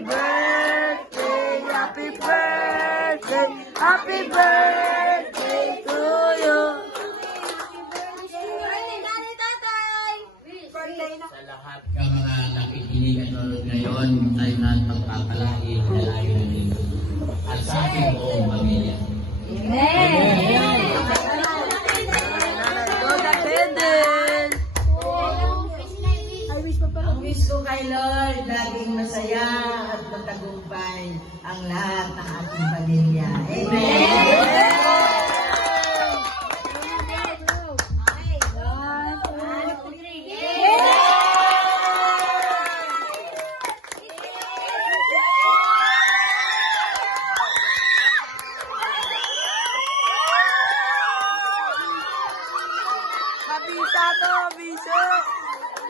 birthday, happy birthday, happy birthday to you. Sa lahat ng mga nakikinig at nanonood ngayon, tayo na magpapalain na layo namin at sa ating buong pamilya. Ang wish ko kay Lord, laging masaya at matagumpay ang lahat ng ating pamilya. Amen! Kabisa to, kabisa.